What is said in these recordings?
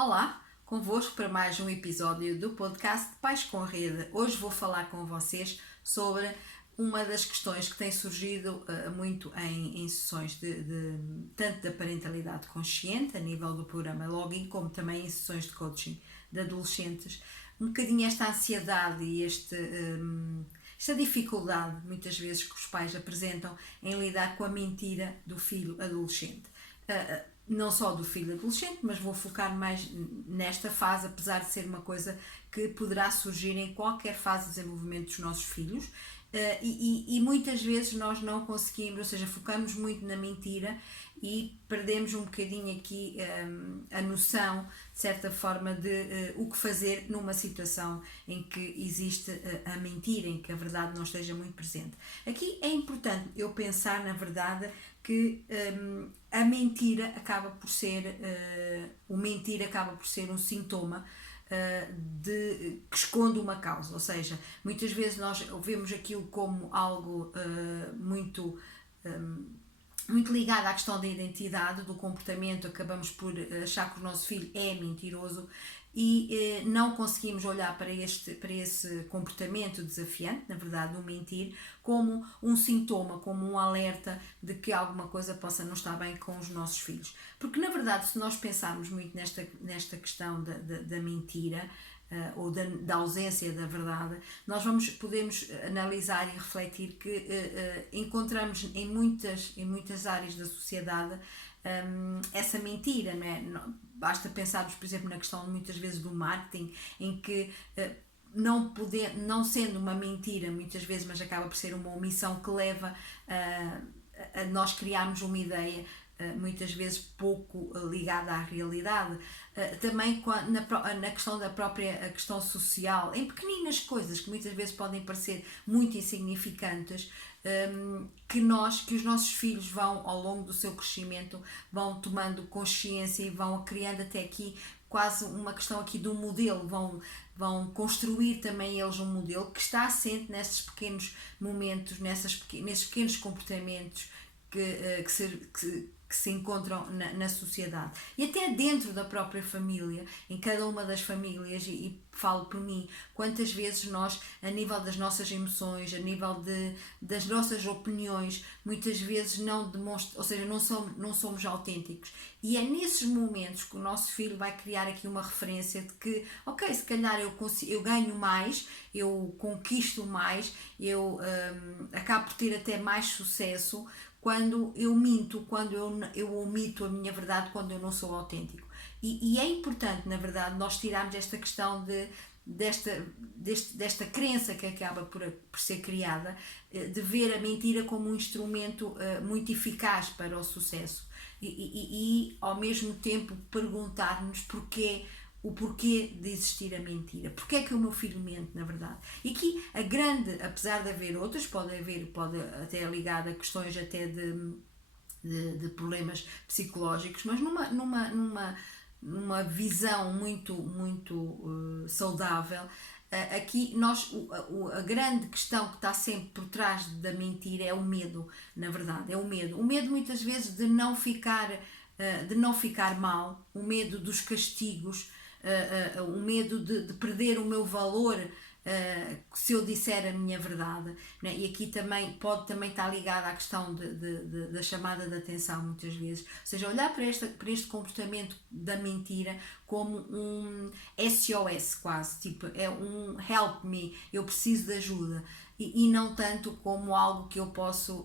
Olá, convosco para mais um episódio do podcast Pais com Rede. Hoje vou falar com vocês sobre uma das questões que tem surgido muito em sessões tanto da parentalidade consciente, a nível do programa Login, como também em sessões de coaching de adolescentes. Um bocadinho esta ansiedade e esta dificuldade, muitas vezes, que os pais apresentam em lidar com a mentira do filho adolescente. Não só do filho adolescente, mas vou focar mais nesta fase, apesar de ser uma coisa que poderá surgir em qualquer fase de desenvolvimento dos nossos filhos. E muitas vezes nós não conseguimos, ou seja, focamos muito na mentira e perdemos um bocadinho aqui a noção, de certa forma, de o que fazer numa situação em que existe a mentira, em que a verdade não esteja muito presente. Aqui é importante eu pensar, na verdade, que a mentira acaba por ser, o mentir acaba por ser um sintoma que esconde uma causa, ou seja, muitas vezes nós vemos aquilo como algo muito ligado à questão da identidade, do comportamento, acabamos por achar que o nosso filho é mentiroso e não conseguimos olhar para esse comportamento desafiante, na verdade, o mentir, como um sintoma, como um alerta de que alguma coisa possa não estar bem com os nossos filhos. Porque, na verdade, se nós pensarmos muito nesta questão da mentira, ou da ausência da verdade, nós podemos analisar e refletir que encontramos em muitas áreas da sociedade essa mentira, não é? Basta pensarmos, por exemplo, na questão muitas vezes do marketing, em que não sendo uma mentira muitas vezes, mas acaba por ser uma omissão que leva a nós criarmos uma ideia muitas vezes pouco ligada à realidade. Também na questão da própria questão social, em pequeninas coisas que muitas vezes podem parecer muito insignificantes, que os nossos filhos vão, ao longo do seu crescimento, vão tomando consciência e vão criando até aqui quase uma questão aqui do modelo, vão construir também eles um modelo que está assente nesses pequenos momentos, nesses pequenos comportamentos que se encontram na sociedade e até dentro da própria família, em cada uma das famílias, e falo por mim, quantas vezes nós, a nível das nossas emoções, a nível das nossas opiniões, muitas vezes não demonstramos, ou seja, não somos autênticos, e é nesses momentos que o nosso filho vai criar aqui uma referência de que, ok, se calhar eu ganho mais, eu conquisto mais, eu acabo por ter até mais sucesso quando eu minto, quando eu omito a minha verdade, quando eu não sou autêntico. E é importante, na verdade, nós tirarmos esta questão desta crença que acaba por ser criada, de ver a mentira como um instrumento muito eficaz para o sucesso e ao mesmo tempo perguntar-nos o porquê de existir a mentira, porque é que o meu filho mente, na verdade. E aqui apesar de haver outras, pode até ligado a questões até de problemas psicológicos, mas numa visão muito saudável, aqui a grande questão que está sempre por trás da mentira é o medo, na verdade, é o medo muitas vezes de não ficar mal, o medo dos castigos, o medo de perder o meu valor se eu disser a minha verdade, né? E aqui pode também estar ligado à questão da chamada de atenção, muitas vezes, ou seja, olhar para este comportamento da mentira como um SOS quase, tipo, é um help me, eu preciso de ajuda, e não tanto como algo que eu posso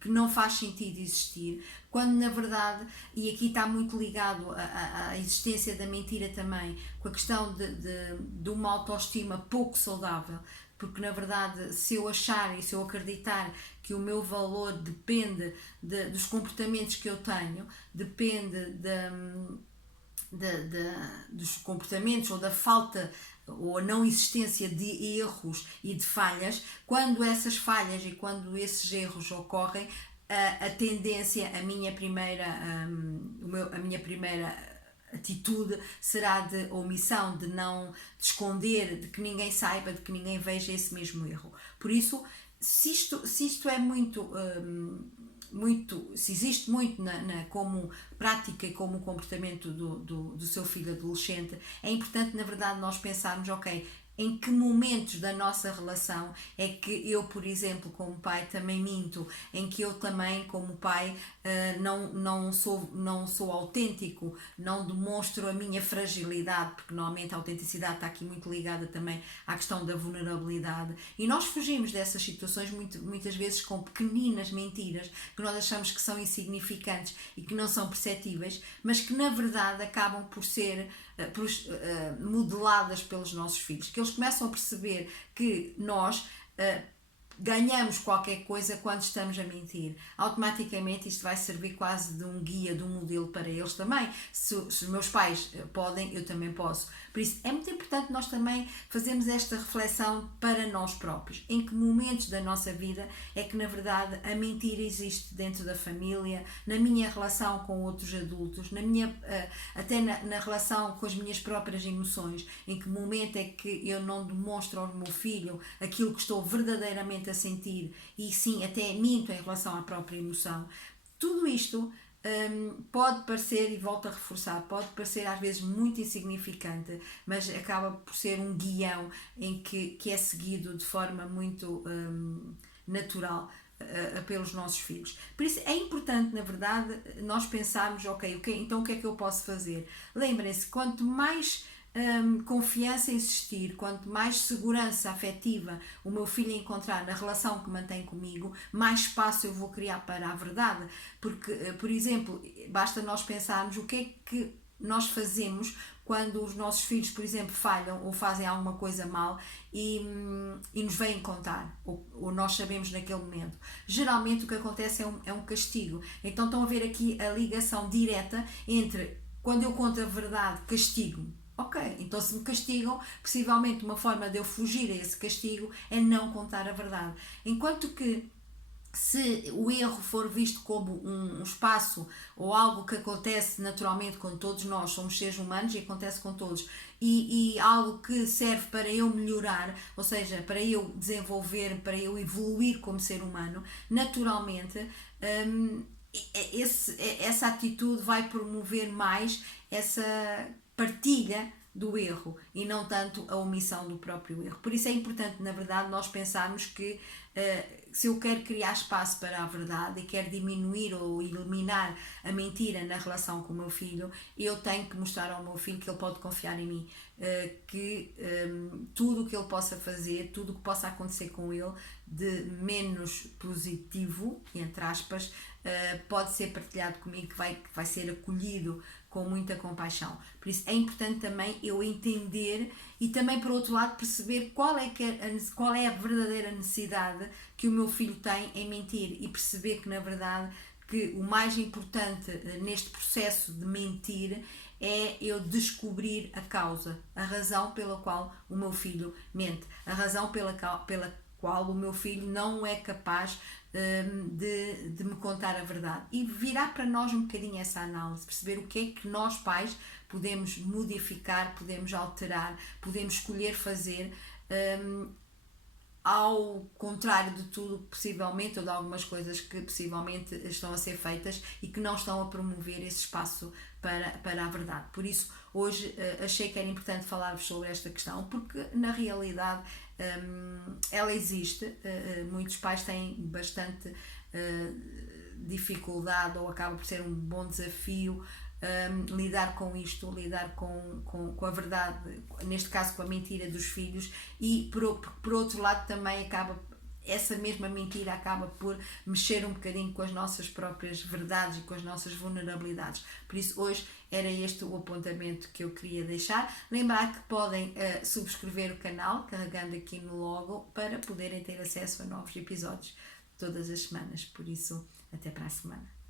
que não faz sentido existir, quando na verdade, e aqui está muito ligado à existência da mentira também, com a questão de uma autoestima pouco saudável, porque na verdade, se eu achar e se eu acreditar que o meu valor depende dos comportamentos que eu tenho, depende dos comportamentos ou da falta ou a não existência de erros e de falhas, quando essas falhas e quando esses erros ocorrem, a tendência, a minha primeira atitude será de omissão, de esconder, de que ninguém saiba, de que ninguém veja esse mesmo erro. Por isso, se isto é muito se existe muito como prática e como comportamento do seu filho adolescente, é importante, na verdade, nós pensarmos, ok, em que momentos da nossa relação é que eu, por exemplo, como pai, também minto, em que eu também, como pai, não sou autêntico, não demonstro a minha fragilidade, porque normalmente a autenticidade está aqui muito ligada também à questão da vulnerabilidade, e nós fugimos dessas situações muitas vezes com pequeninas mentiras que nós achamos que são insignificantes e que não são perceptíveis, mas que na verdade acabam por ser modeladas pelos nossos filhos, que eles começam a perceber que nós ganhamos qualquer coisa quando estamos a mentir. Automaticamente isto vai servir quase de um guia, de um modelo para eles também. Se os meus pais podem, eu também posso. Por isso é muito importante nós também fazermos esta reflexão para nós próprios. Em que momentos da nossa vida é que na verdade a mentira existe dentro da família, na minha relação com outros adultos, até na relação com as minhas próprias emoções. Em que momento é que eu não demonstro ao meu filho aquilo que estou verdadeiramente a sentir e sim até minto em relação à própria emoção. Tudo isto pode parecer, e volto a reforçar, pode parecer às vezes muito insignificante, mas acaba por ser um guião em que é seguido de forma muito natural pelos nossos filhos. Por isso é importante, na verdade, nós pensarmos, ok, então o que é que eu posso fazer? Lembrem-se, quanto mais confiança existir, quanto mais segurança afetiva o meu filho encontrar na relação que mantém comigo, mais espaço eu vou criar para a verdade. Porque, por exemplo, basta nós pensarmos o que é que nós fazemos quando os nossos filhos, por exemplo, falham ou fazem alguma coisa mal e nos vêm contar, ou nós sabemos naquele momento. Geralmente o que acontece é um castigo. Então estão a ver aqui a ligação direta entre quando eu conto a verdade, castigo. Ok, então se me castigam, possivelmente uma forma de eu fugir a esse castigo é não contar a verdade. Enquanto que se o erro for visto como um espaço ou algo que acontece naturalmente com todos nós, somos seres humanos e acontece com todos, e algo que serve para eu melhorar, ou seja, para eu desenvolver, para eu evoluir como ser humano, naturalmente essa atitude vai promover mais essa partilha do erro e não tanto a omissão do próprio erro. Por isso é importante, na verdade, nós pensarmos que se eu quero criar espaço para a verdade e quero diminuir ou eliminar a mentira na relação com o meu filho, eu tenho que mostrar ao meu filho que ele pode confiar em mim, que tudo o que ele possa fazer, tudo o que possa acontecer com ele de menos positivo, entre aspas, pode ser partilhado comigo, que vai ser acolhido com muita compaixão. Por isso é importante também eu entender e também, por outro lado, perceber qual é a verdadeira necessidade que o meu filho tem em mentir e perceber que, na verdade, que o mais importante neste processo de mentir é eu descobrir a causa, a razão pela qual o meu filho mente, a razão pela qual o meu filho não é capaz de me contar a verdade, e virar para nós um bocadinho essa análise, perceber o que é que nós pais podemos modificar, podemos alterar, podemos escolher fazer ao contrário de tudo possivelmente, ou de algumas coisas que possivelmente estão a ser feitas e que não estão a promover esse espaço para a verdade. Por isso hoje achei que era importante falar-vos sobre esta questão, porque na realidade ela existe. Muitos pais têm bastante dificuldade, ou acaba por ser um bom desafio lidar com isto, lidar com a verdade, neste caso com a mentira dos filhos, e por outro lado também essa mesma mentira acaba por mexer um bocadinho com as nossas próprias verdades e com as nossas vulnerabilidades. Por isso hoje era este o apontamento que eu queria deixar. Lembrar que podem subscrever o canal carregando aqui no logo para poderem ter acesso a novos episódios todas as semanas. Por isso, até para a semana.